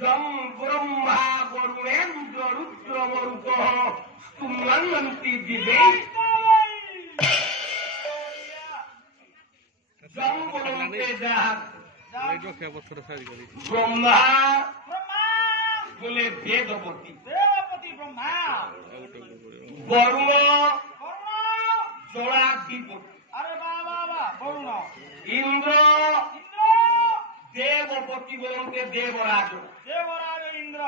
জং ব্রহ্মা বরুণেন্দ্র রুদ্র মরুত তুমন্তি দিবে জং বলতে যাক ব্রহ্মা বলে বেদপতি ব্রহ্মা বরুণ জড়াধিপতি আরে বাবা বরুণ ইন্দ্র দেবপতি বলতে দেবরাজ ইন্দ্র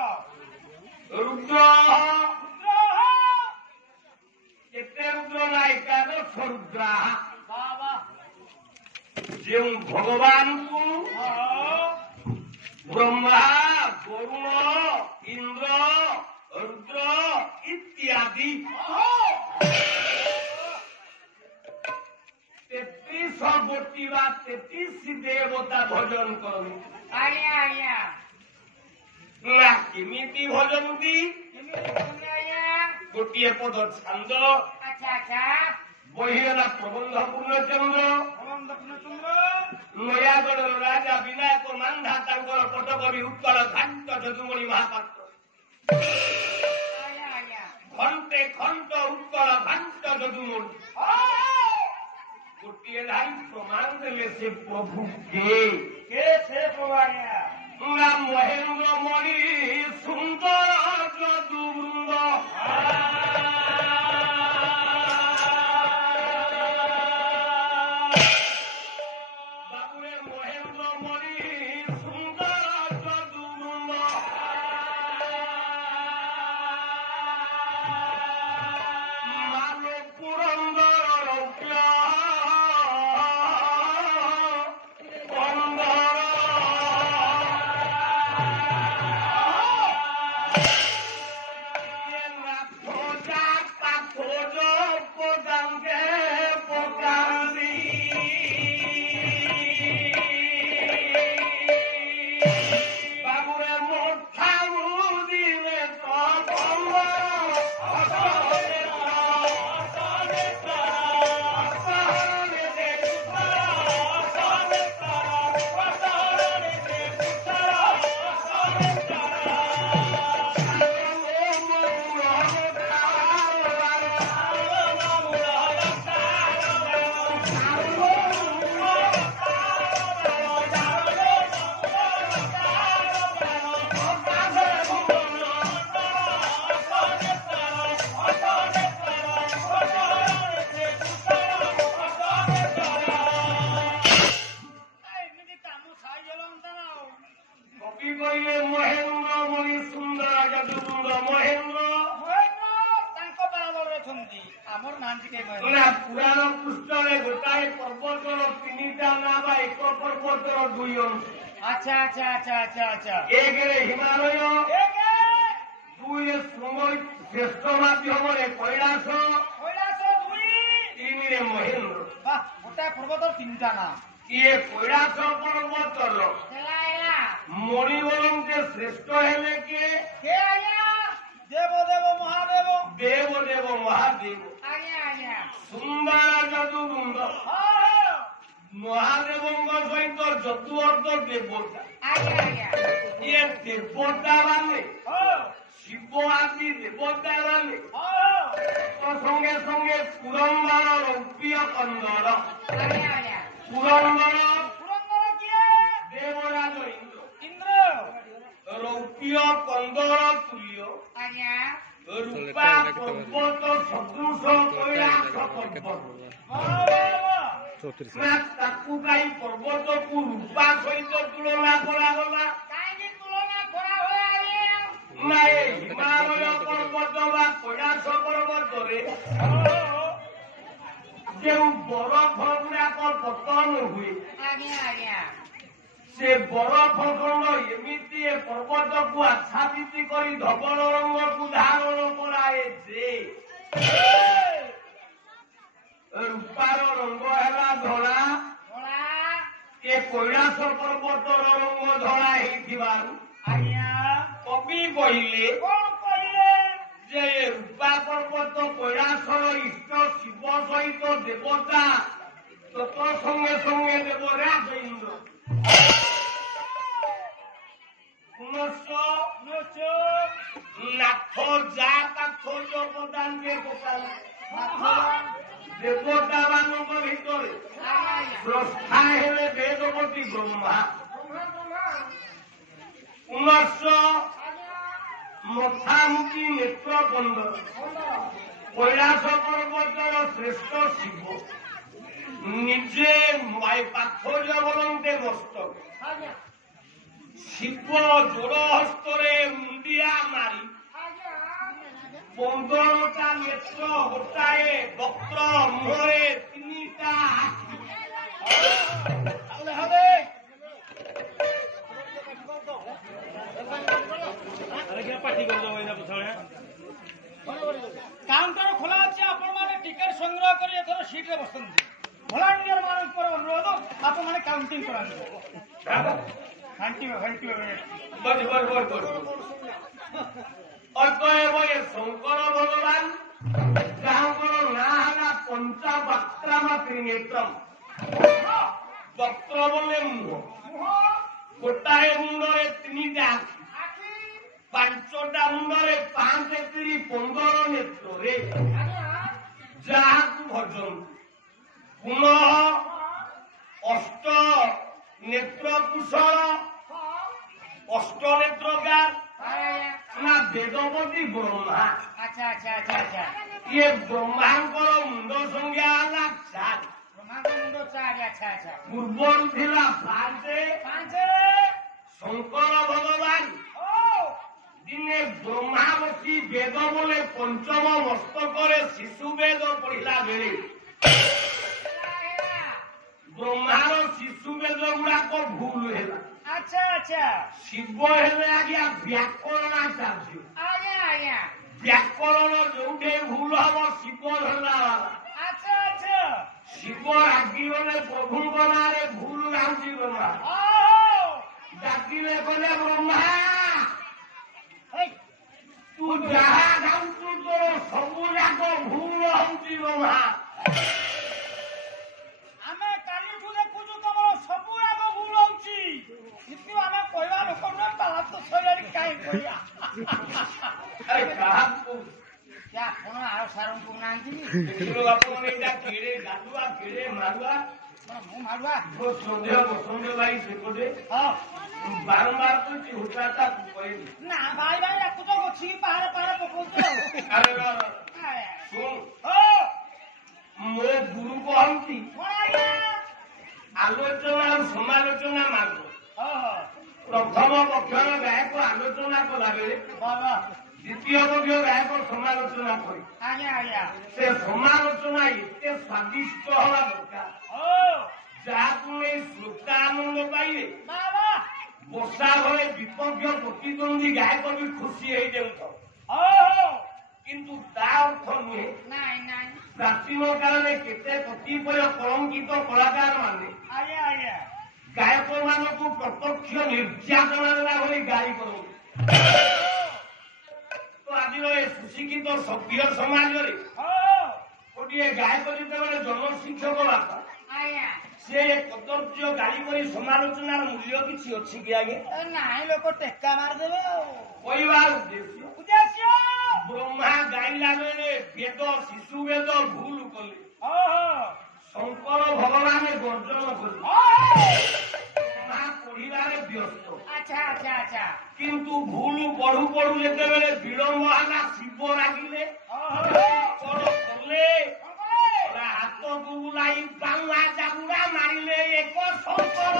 রুদ্র କେତେ ରୁଦ୍ର ନା ଏକାଦଶ ରୁଦ୍ରା ଯେଉଁ ଭଗବାନଙ୍କୁ ବ୍ରହ୍ମା ବରୁଣ ଇନ୍ଦ୍ର ରୁଦ୍ର ଇତ୍ୟାଦି 33 ଗୋଟି ବା 33 ଦେବତା ଭଜନ କରନ୍ତି। ଆଜ୍ଞା ଆଜ୍ଞା ନା କେମିତି ଭଜନ୍ତି? ଗୋଟିଏ ପଦ ଛାନ୍ଦ ଆଚ୍ଛା ଆଚ୍ଛା ବହି ହେଲା ପ୍ରବନ୍ଧ ପୂର୍ଣ୍ଣଚନ୍ଦ୍ର ନୟାଗଡ଼ର ରାଜା ବିନାୟକ ମାନ୍ଧା ତାଙ୍କର କଟକବି ଉତ୍କଳ ଘାଟ ଯଦୁମଣି ମହାପାତ୍ର ଘଣ୍ଟେ ଖଣ୍ଡ ଉତ୍କଳ ଘାଟ ଯଦୁମଣି ଗୋଟିଏ ଧାଇ ପ୍ରମାଣ ଦେଲେ ସେ ପ୍ରଭୁ କେ ସେ ପ୍ରଭୁ ନା ମହେନ୍ଦ୍ର ମଣି ସୁନ୍ଦର ଯଦୁବୃନ୍ଦ ବାବୁରେ ମହେନ୍ଦ୍ର ମଣି ସୁନ୍ଦର ଯଦୁବୃନ୍ଦ ମାଲୋ ପୁରନ୍ଦର ରୌପ୍ୟ ପୁରାଣ ପୃଷ୍ଠରେ ଗୋଟାଏ ପର୍ବତର 3ଟା ନା ବା ଏକ ପର୍ବତର 2 ଅଂଶ। ଆଚ୍ଛା ଆଚ୍ଛା ଆଚ୍ଛା ଆଚ୍ଛା ଆଚ୍ଛା ଏକରେ ହିମାଳୟ 2ରେ ଶ୍ରେଷ୍ଠ ମାଧ୍ୟମରେ କୈଳାସ 3ରେ ମହେନ୍ଦ୍ର। ଗୋଟାଏ ପର୍ବତର 3ଟା ନା ଇଏ କୈଳାସ ପର୍ବତର ମଣିବରଙ୍କେ ଶ୍ରେଷ୍ଠ ହେଲେ କିଏ? ଦେବଦେବ ମହାଦେବ ଦେବଦେବ ମହାଦେବ ସୁନ୍ଦର ଯଦୁବୃନ୍ଦ ମହାଦେବଙ୍କ ସହିତ ଯଦୁ ଅର୍ଥ ଦେବତା ଇଏ ଦେବତା ମାନେ ଶିବ ଆଦି ଦେବତା ମାନେ ସଙ୍ଗେ ସଙ୍ଗେ ପୁରନ୍ଦର ରୌପ୍ୟ କନ୍ଦର ପୁରନ୍ଦର ଦେବରାଜ ଇନ୍ଦ୍ର ରୌପ୍ୟ କନ୍ଦର ତୁଲ୍ୟ ରୂପା ପର୍ବତ ସଦୃଶ କୈଳାସ ପର୍ବତ ତାକୁ କାହିଁ ପର୍ବତକୁ ରୂପା ସହିତ ତୁଳନା କରାଗଲା? ନା ଏ ହିମାଳୟ ପର୍ବତ ବା କୈଳାସ ପର୍ବତରେ ଯେଉଁ ବରଫ ଗୁଡାକ ପତନ ହୁଏ ସେ ବରଫ ଖଣ୍ଡ ଏମିତି ଏ ପର୍ବତକୁ ଆଚ୍ଛାଦିତ କରି ଧବଳ ରଙ୍ଗକୁ ଧାରଣ କରାଏ ଯେ ରୂପାର ରଙ୍ଗ ହେଲା ଧଳା ଏ କୈଳାସ ପର୍ବତର ରଙ୍ଗ ଧଳା ହେଇଥିବାରୁ କବି କହିଲେ ଯେ ରୂପା ପର୍ବତ କୈଳାସର ଇଷ୍ଟ ଶିବ ସହିତ ଦେବତା ତତ ସଙ୍ଗେ ସଙ୍ଗେ ଦେବରାଜ ଇନ୍ଦ୍ର পুনশ্চ পুনশ্চ নাথ যা পাথ যোগদান কে গোপাল নাথ দেবতা ମାନଙ୍କ ভিতরে স্রষ্টা হেলে বেদপতি ব্রহ্মা পুনশ্চ মথামুখী নেত্রপন্দ কৈলাস পর্বতর শ্রেষ্ঠ শিব নিজে পাথর্য বলন্তে মস্তক শিব জোড় হস্তরে মুন্ডিয়া মারি 15টা নেত্র গোটাଏ বক্র মুহଁରେ 3টা ଆଖି হবে କାଉଣ୍ଟର ଖୋଲା ଅଛି ଆପଣମାନେ ଟିକେଟ ସଂଗ୍ରହ କରି ଏଥର ସିଟରେ ବସନ୍ତୁ ଭଲାଣ୍ଟିୟର ମାନଙ୍କର ଅନୁରୋଧ ଆପଣମାନେ କାଉଣ୍ଟିଂ କରନ୍ତୁ ଘାଣ୍ଟିବେ ଅତଏବ ଏ ଶଙ୍କର ଭଗବାନ ଯାହାଙ୍କର ନାଁ ହେଲା ପଞ୍ଚାବକ୍ତ୍ରାମା ତ୍ରିନେତ୍ରମ୍ ବକ୍ତ୍ର ବୋଲେ ମୁହଁ ଗୋଟାଏ ମୁଣ୍ଡରେ 3ଟା ଆଖି 5ଟା ମୁଣ୍ଡରେ 5 3 15 ନେତ୍ରରେ ଯାହାକୁ ଭଜନ୍ତୁ ପୁନଃ ଅଷ୍ଟ ନେତ୍ର କୁଶଳ ଅଷ୍ଟ ନେତ୍ରକାର ନା ବେଦପତି ବ୍ରହ୍ମା ଆଚ୍ଛା ଆଚ୍ଛା ଆଚ୍ଛା ଆଚ୍ଛା ଇଏ ବ୍ରହ୍ମାଙ୍କର ମୁଣ୍ଡ ସଂଜ୍ଞା ହେଲା 4 ବ୍ରହ୍ମାଙ୍କ ମୁଣ୍ଡ 4 ଆଚ୍ଛା ଆଚ୍ଛା ପୂର୍ବରୁ ଥିଲା 5 ଶଙ୍କର ଭଗବାନ ଦିନେ ବ୍ରହ୍ମା ବସି ବେଦ ବୋଲେ ପଞ୍ଚମ ମସ୍ତକରେ ଶିଶୁ ବେଦ ପଢିଲା ବେଳେ ବ୍ରହ୍ମାର ଶିଶୁ ବେଦ ଗୁଡାକ ଭୁଲ ହେଲା ଆଚ୍ଛା ଆଚ୍ଛା ଶିବ ହେଲେ ଆଜ୍ଞା ବ୍ୟାକରଣାଚାର୍ଯ୍ୟ ଆଜ୍ଞା ଆଜ୍ଞା ବ୍ୟାକରଣ ଯୋଉଠି ଭୁଲ ହବ ଶିବ ଧରିଲା ଆଚ୍ଛା ଆଚ୍ଛା ଶିବ ରାଗିଗଲେ ପ୍ରଭୁଙ୍କ ନାଁରେ ଭୁଲ ଗାଉଛି ବ୍ରହ୍ମା ଡାକିଲେ କହିଲେ ବ୍ରହ୍ମା ତୁ ଯାହା ଗାଉଛୁ ତୋର ସବୁ ଯାକ ଭୁଲ ହଉଛି ବ୍ରହ୍ମା ଆମେ କାଲିଠୁ ଦେଖୁଛୁ ତମର ସବୁ ଯାକ ଭୁଲ ହଉଛି କିନ୍ତୁ ଆମେ କହିବା ଲୋକ ନୁହେଁ ତାହା ତ ଶୈଳୀ କାହିଁ କହିବା ଆରେ କାହାକୁ ଆପଣ ଆଉ ସାରଙ୍କୁ ନାହାନ୍ତି ଆପଣ ଏଇଟା କେଡ଼େ ଗାଲୁଆ କେଡ଼େ ମାରୁଆ ମୁଁ ମାରୁଆ ସନ୍ଦେହ ବସନ୍ତ ଭାଇ ସେପଟେ ହଁ ବାରମ୍ବାର କହୁଛି ହୋଟାଟା କହିଲି ନା ଭାଇ ଭାଇ ଆକୁ ତ ଗଛିକି ପାହାଡ ପାହାଡ ପକଉଛୁ ଆରେ ଶୁଣ ମୋ ଗୁରୁ କହନ୍ତି ଆଲୋଚନା ଆଉ ସମାଲୋଚନା ମାର୍ଗ ପ୍ରଥମ ପକ୍ଷର ଗାୟକ ଆଲୋଚନା କଲା ବେଳେ ଦ୍ୱିତୀୟ ପକ୍ଷ ଗାୟକ ସମାଲୋଚନା କରି ଆଜ୍ଞା ଆଜ୍ଞା ସେ ସମାଲୋଚନା ଏତେ ସ୍ୱାଦିଷ୍ଟ ହବା ଦରକାର ଯାହାକୁ ନେଇ ଶ୍ରୋତା ଆନନ୍ଦ ପାଇଲେ ବର୍ଷା ଭଳି ବିପକ୍ଷ ପ୍ରତିଦ୍ୱନ୍ଦୀ ଗାୟକ ବି ଖୁସି ହେଇଯାଉଛ କିନ୍ତୁ ତା ଅର୍ଥ ନୁହେଁ ନାଇଁ ନାଇଁ ପ୍ରାଚୀନ କାଳରେ କେତେ କତିପୟ କଳଙ୍କିତ କଳାକାର ମାନେ ଆଜ୍ଞା ଆଜ୍ଞା ଗାୟକ ମାନଙ୍କୁ ପ୍ରତ୍ୟକ୍ଷ ନିର୍ଯାତନା ଦେଲା ଭଳି ଗାଳି କରନ୍ତି ତ ଆଜିର ଏ ସୁଶିକ୍ଷିତ ସଭ୍ୟ ସମାଜରେ ଗୋଟିଏ ଗାୟକ ଯେତେବେଳେ ଜନଶିକ୍ଷକ ବାପା ଆଜ୍ଞା ସେ କଦର୍ଯ୍ୟ ଗାଳି କରି ସମାଲୋଚନାର ମୂଲ୍ୟ କିଛି ଅଛି କି ଆଜ୍ଞା ନାଇଁ ଲୋକ ଟେକା ମାରିଦେବେ ଆଉ କହିବାର ଉଦ୍ଦେଶ୍ୟ ବ୍ରହ୍ମା ଗାଇଲା ବେଳେ ବେଦ ଶିଶୁ ବେଦ ଭୁଲ କଲେ ଶଙ୍କର ଭଗବାନ ଗର୍ଜନ କଲେ ବ୍ରହ୍ମା ପଢିବାରେ ବ୍ୟସ୍ତ ଆଚ୍ଛା ଆଚ୍ଛା ଆଚ୍ଛା କିନ୍ତୁ ଭୁଲ ପଢୁ ପଢୁ ଯେତେବେଳେ ବିଳମ୍ବ ହେଲା ଶିବ ରାଗିଲେ କଲେ ହାତକୁ ବୁଲାଇ ବାଉଆ ଚାବୁଡା ମାରିଲେ ଏକ ଶଙ୍କର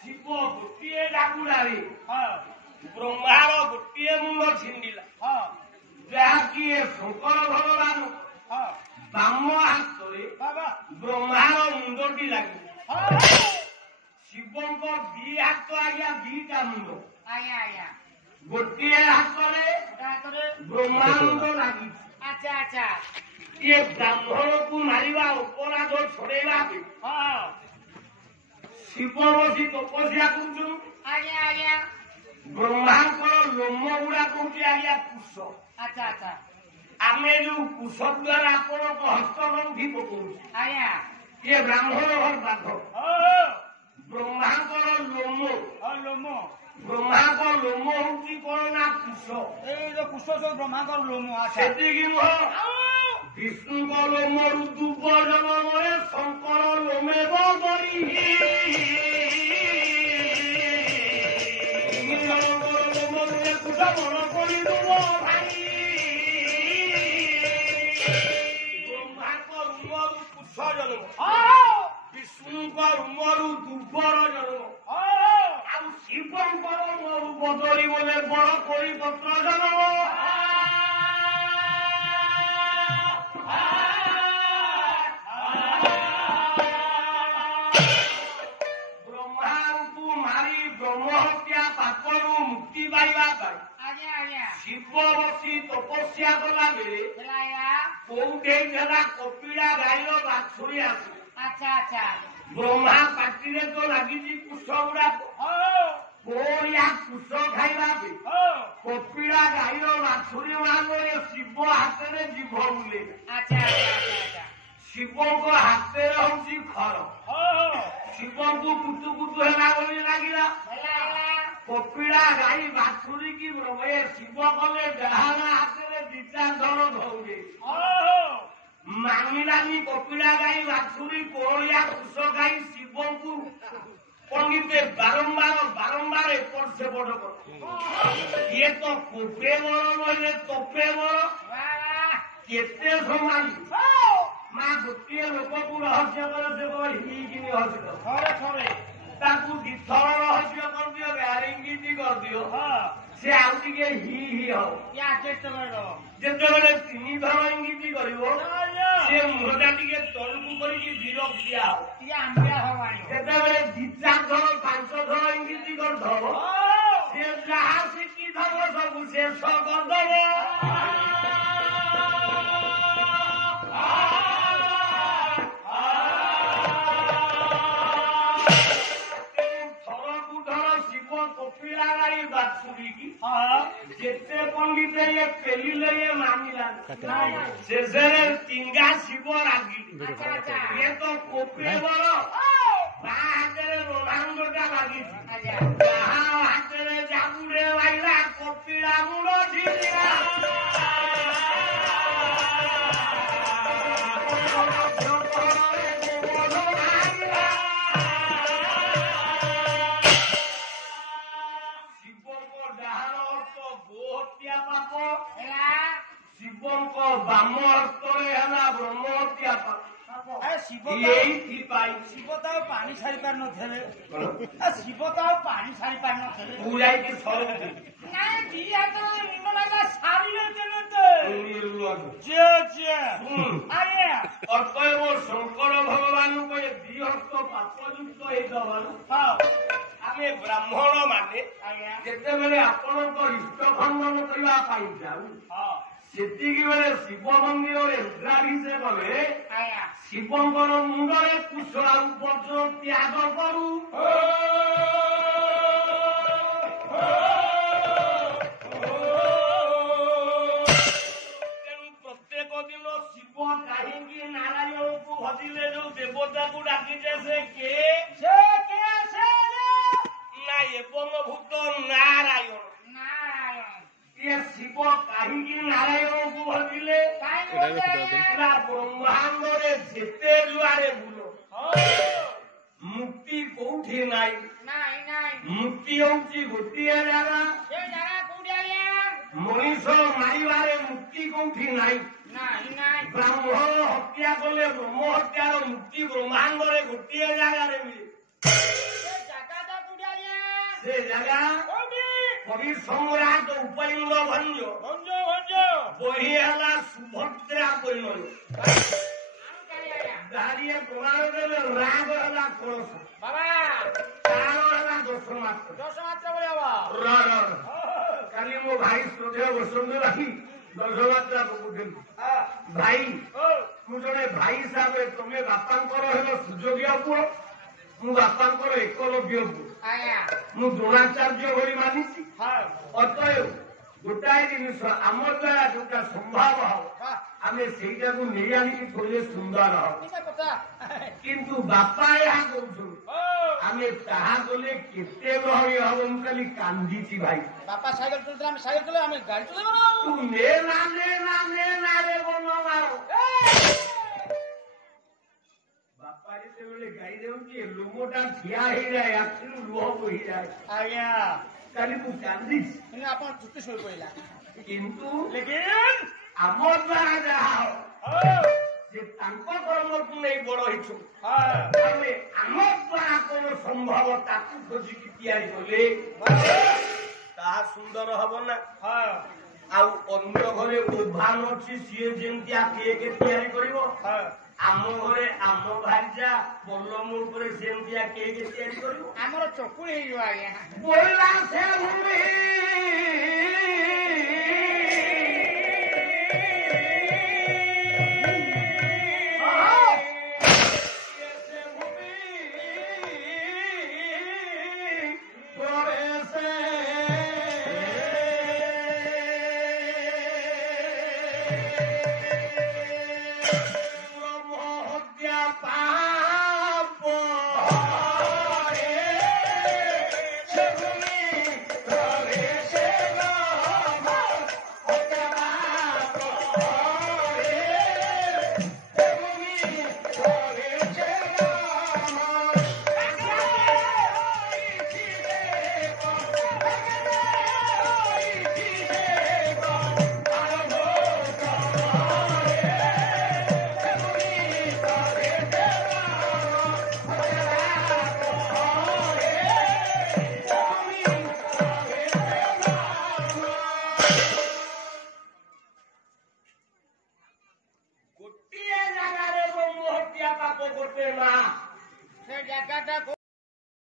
ଶିବ ଗୋଟିଏ ଡାକୁଡାରେ ବ୍ରହ୍ମାର ଗୋଟିଏ ମୁଣ୍ଡ ଛିଣ୍ଡିଲା ଯାହାକି ଏ ଶଙ୍କର ଭଗବାନ ବାମ ହାତରେ ବ୍ରହ୍ମାର ମୁଣ୍ଡଟି ଲାଗିଲା ଶିବଙ୍କ 2 ହାତ ଆଜ୍ଞା 2ଟା ମୁଣ୍ଡ ଆଜ୍ଞା ଆଜ୍ଞା ଗୋଟିଏ ହାତରେ ବ୍ରହ୍ମା ମୁଣ୍ଡ ଲାଗିଛି ଆଚ୍ଛା ଆଚ୍ଛା ଇଏ ବ୍ରାହ୍ମଣକୁ ମାରିବା ଅପରାଧ ଛଡେଇବା ଶିବ ବସି ତପସ୍ୟା କରୁଛନ୍ତି ଆଜ୍ଞା ଆଜ୍ଞା ବ୍ରହ୍ମାଙ୍କର ଲୋମ ଗୁଡା କହୁଛି ଆଜ୍ଞା କୁଶ। ଆଚ୍ଛା ଆଚ୍ଛା ଆମେ ଯୋଉ କୁଶ ଦ୍ୱାରା ଆପଣଙ୍କ ହସ୍ତଗଣ୍ଠି ପକଉଛୁ ଆଜ୍ଞା ଇଏ ବ୍ରାହ୍ମଣ ବାଧ। ବ୍ରହ୍ମାଙ୍କର ଲୋମ ଲୋମ ବ୍ରହ୍ମାଙ୍କ ଲୋମ ହଉଛି କଣ ନା କୁଶ। ଏଇ ଯୋଉ କୁଶ ସବୁ ବ୍ରହ୍ମାଙ୍କର ଲୋମ। ଆଚ୍ଛା ସେତିକି ନୁହଁ ବିଷ୍ଣୁଙ୍କ ଲୋମରୁ ଦୁବ ଜନ୍ମରେ ଶଙ୍କର ଲୋମେବ ବରି କୁଶ ମନ କରିଦବ ଭାଇ। ବ୍ରହ୍ମାଙ୍କ ରୁମରୁ କୁଶ ଜନ୍ମ ବିଷ୍ଣୁଙ୍କ ରୁମରୁ ଦୁର୍ବର ଜନ୍ମ ଆଉ ଶିବଙ୍କର ମରୁ ବଦଳି ବୋଲେ ବଡ ପରିପତ୍ର ଜନ୍ମ। ବ୍ରହ୍ମାଙ୍କୁ ମାରି ବ୍ରହ୍ମହତ୍ୟା ପାପରୁ ମୁକ୍ତି ପାଇବା ପାଇଁ ଆଜ୍ଞା ଆଜ୍ଞା ଶିବ ବସି ତପସ୍ୟା କଲା ବେଳେ ହେଲା ଆଜ୍ଞା କୋଉଠି ହେଲା କପିଳା ଗାଈର ବାଛୁରୀ ଆସେ। ଆଚ୍ଛା ଆଚ୍ଛା ବ୍ରହ୍ମା ପାଟିରେ ତ ଲାଗିଛି କୁଶ ଗୁଡାକ କୋଳିଆ କୁଶ ଖାଇବା ପାଇଁ କପିଳା ଗାଈର ବାଛୁରୀ ମାନଙ୍କରେ ଶିବ ହାତରେ ଜିଭ ବୁଲେ। ଆଚ୍ଛା ଆଚ୍ଛା ଆଚ୍ଛା ଶିବଙ୍କ ହାତରେ ହଉଛି ଖର। ଶିବଙ୍କୁ କୁତୁ କୁତୁ ହେଲା ବୋଲି ଲାଗିଲା। କପିଳା ଗାଈ ବାଛୁରୀ କି ଶିବ କଲେ ଡାହାଣ ହାତରେ ଦିଟା ଧର ଧଉରେ ମାନିଲାନି। କପିଳା ଗାଈ ବାଛୁରୀ କୋଳିଆ କୁଶ ଗାଈ ଶିବଙ୍କୁ ପଣ୍ଡିତେ ବାରମ୍ବାର ଏପଟ ସେପଟ କର। ଇଏ ତ କୋପେ ବଳ ନହେଲେ ତପେ ବଳ କେତେ ସମାଳି ମା ଗୋଟିଏ ଲୋକକୁ ରହସ୍ୟ କରେ ସେ ହିକିନି ହସିଲ ଥରେ ତାକୁ ଦିଥର ରହସ୍ୟ କରିଦିଅ ଗ୍ୟାରେଙ୍ଗିଟି କରିଦିଅ ସେ ଆଉ ଟିକେ ହି ହବ। ଯେତେବେଳେ 3 ଥର ଇଙ୍ଗିତି କରିବ ସେ ମୁହଁଟା ଟିକେ ତଳକୁ କରିକି ବିରକ୍ତିଆ ହବ। ଯେତେବେଳେ 2-4 ଥର 5 ଥର ଇଙ୍ଗିତି କରିଦବ ସେ ଯାହା ଶିଖିଥବ ସବୁ ଶେଷ କରିଦବ। ଥରକୁ ଥର ଶିବ କପିଳା ଗାଈ ବାଛୁରୀ କି ଯେତେ ପଣ୍ଡିତ ଇଏ ପେଲିଲେ ଇଏ ମାନିଲାନି। ଶେଷରେ ଟିଙ୍ଗା ଶିବ ରାଗିଲେ। ଇଏ ତ କୋପେ ବଳ ବାଁ ହାତରେ ରୋଧାଙ୍ଗଟା ଲାଗିଛି ବାହା ହାତରେ ଜାବୁଡେ ବାଇଲା କପିଳା ମୁଣ୍ଡ ଝିଲିଲା। ଶିବଙ୍କ ବାମ ହସ୍ତରେ ହେଲା ବ୍ରହ୍ମହତ୍ୟା ପାପ। ଶିବ ତ ଆଉ ପାଣି ଛାଡି ପାରିନଥିବେ। ଶିବ ତ ଆଉ ପାଣି ଛାଡି ପାରିନଥିବେ। ତୁ ଯାଇକି ସରୁ ଦି ହାତ ମୁଣ୍ଡ ଲାଗା ସାରିଲେ ଅତଏବ ଶଙ୍କର ଭଗବାନଙ୍କ ଏ 2 ହସ୍ତ ପାପଯୁକ୍ତ ହେଇଥିବାରୁ ଆମେ ବ୍ରାହ୍ମଣ ମାନେ ଯେତେବେଳେ ଆପଣଙ୍କ ଇଷ୍ଟ ଖଣ୍ଡନ କରିବା ପାଇଁ ଯାଉ ସେତିକି ବେଳେ ଶିବ ମନ୍ଦିରରେ ରୁଦ୍ରାଭିଷେକ ବେଳେ ଶିବଙ୍କର ମୁଣ୍ଡରେ କୁଶ ଆଉ ବଜ୍ର ତ୍ୟାଗ କରୁ। ତେଣୁ ପ୍ରତ୍ୟେକ ଦିନ ଶିବ କାହିଁକି ନାରାୟଣକୁ ଭଜିଲେ ଯୋଉ ଦେବତାକୁ ଡାକିছে ସେ କିଏ ନା ଏବଂ ଭୂତ ନାରାୟଣ। ଇଏ ଶିବ କାହିଁକି ନାରାୟଣକୁ ଭଜିଲେ ବ୍ରହ୍ମାଣ୍ଡରେ ଯେତେ ଯୁଆଡେ ବୁଲ ମୁକ୍ତି କୋଉଠି ନାହିଁ। ମୁକ୍ତି ହଉଛି ଗୋଟିଏ ଜାଗା। ମଣିଷ ମାରିବାରେ ମୁକ୍ତି କୋଉଠି ନାହିଁ। ବ୍ରାହ୍ମଣ ହତ୍ୟା କଲେ ବ୍ରହ୍ମ ହତ୍ୟାର ମୁକ୍ତି ବ୍ରହ୍ମାଣ୍ଡରେ ଗୋଟିଏ ଜାଗାରେ ମିଳେ। ସେ ଜାଗା କବି ସମ୍ରାଟ ଉପେନ୍ଦ୍ର ଭଞ୍ଜ ବହି ହେଲା ସୁଭଦ୍ରା ପରିଣୟ। ଦାঁড়িয়ে প্রমাণ দেবে রাগ ହେଲା କଳସ ତାର ହେଲା 10 ମାତ୍ର। କାଲି ମୋ ଭାଇ ଶ୍ରଦ୍ଧେୟ ବସନ୍ତ ଭାଇ 10 ମାତ୍ରା ପକଉଛନ୍ତି। ଭାଇ ମୁଁ ଜଣେ ଭାଇ ହିସାବରେ ତମେ ବାପାଙ୍କର ହେଲ ସୁଯୋଗୀୟ ପୁଅ ମୁଁ ବାପାଙ୍କର ଏକଲବ୍ୟକୁ ଆଜ୍ଞା ମୁଁ ଦ୍ରୋଣାଚାର୍ଯ୍ୟ ଭଳି ମାନିଛି। ହଁ ଅତଏବ ଗୋଟାଏ ଜିନିଷ ଆମ ଦ୍ୱାରା ଯୋଉଟା ସମ୍ଭବ ହବ ହଁ ଆମେ ସେଇଟାକୁ ନେଇ ଆଣିକି ଥୋଇଲେ ସୁନ୍ଦର ହବ। ଠିକ କଥା କିନ୍ତୁ ବାପା ଏହା କହୁଛନ୍ତି ଆମେ ତାହା କଲେ କେତେ ଗହଳି ହବ। ମୁଁ ଖାଲି କାନ୍ଦିଛି ଭାଇ। ବାପା ସାଇକେଲ ଚଲୁଥିଲେ ଆମେ ସାଇକେଲ ଚଲେଇବା ଆମେ ଗାଡି ଚଲେଇବା ନା ତୁ ନେ ନା ରେ ବନ ମାର। ବାପା ଯେତେବେଳେ ଗାଈ ଦେଉଛି ଲୋମଟା ଠିଆ ହେଇଯାଏ, ଆଖିରୁ ଲୁହ ବୋହିଯାଏ। ଆଜ୍ଞା କାଲି ମୁଁ କାନ୍ଦିଛି। କିନ୍ତୁ ଆପଣ ଚୁଟି ଶୋଇ ପଡ଼ିଲା କିନ୍ତୁ ଲେକିନ ଆମ ଦ୍ୱାରା ଯାହା ହବ ସେ ତାଙ୍କ କର୍ମକୁ ନେଇ ବଡ ହେଇଛୁ। ଆମେ ଆମ ଦ୍ୱାରା କଣ ସମ୍ଭବ ତାକୁ ଖୋଜିକି ତିଆରି କଲେ ତାହା ସୁନ୍ଦର ହବ ନା। ଆଉ ଅନ୍ୟ ଘରେ ଓଭାନ ଅଛି, ସିଏ ଯେମିତିଆ କେକ୍ ତିଆରି କରିବ, ଆମ ଘରେ ଆମ ଭାଇଜା ପଲମ ଉପରେ ସେମିତିଆ କେକ୍ ତିଆରି କରିବ। ଆମର ଚକୁଳି ହେଇଯିବ ଆଜ୍ଞା। ବୋଇଲା ସେ ଭୂମି ଗୋଟିଏ ଜାଗାରେ ବ୍ରହ୍ମ ହତ୍ୟା ପାପ ଗୋଟେ ମା। ସେ ଜାଗାଟା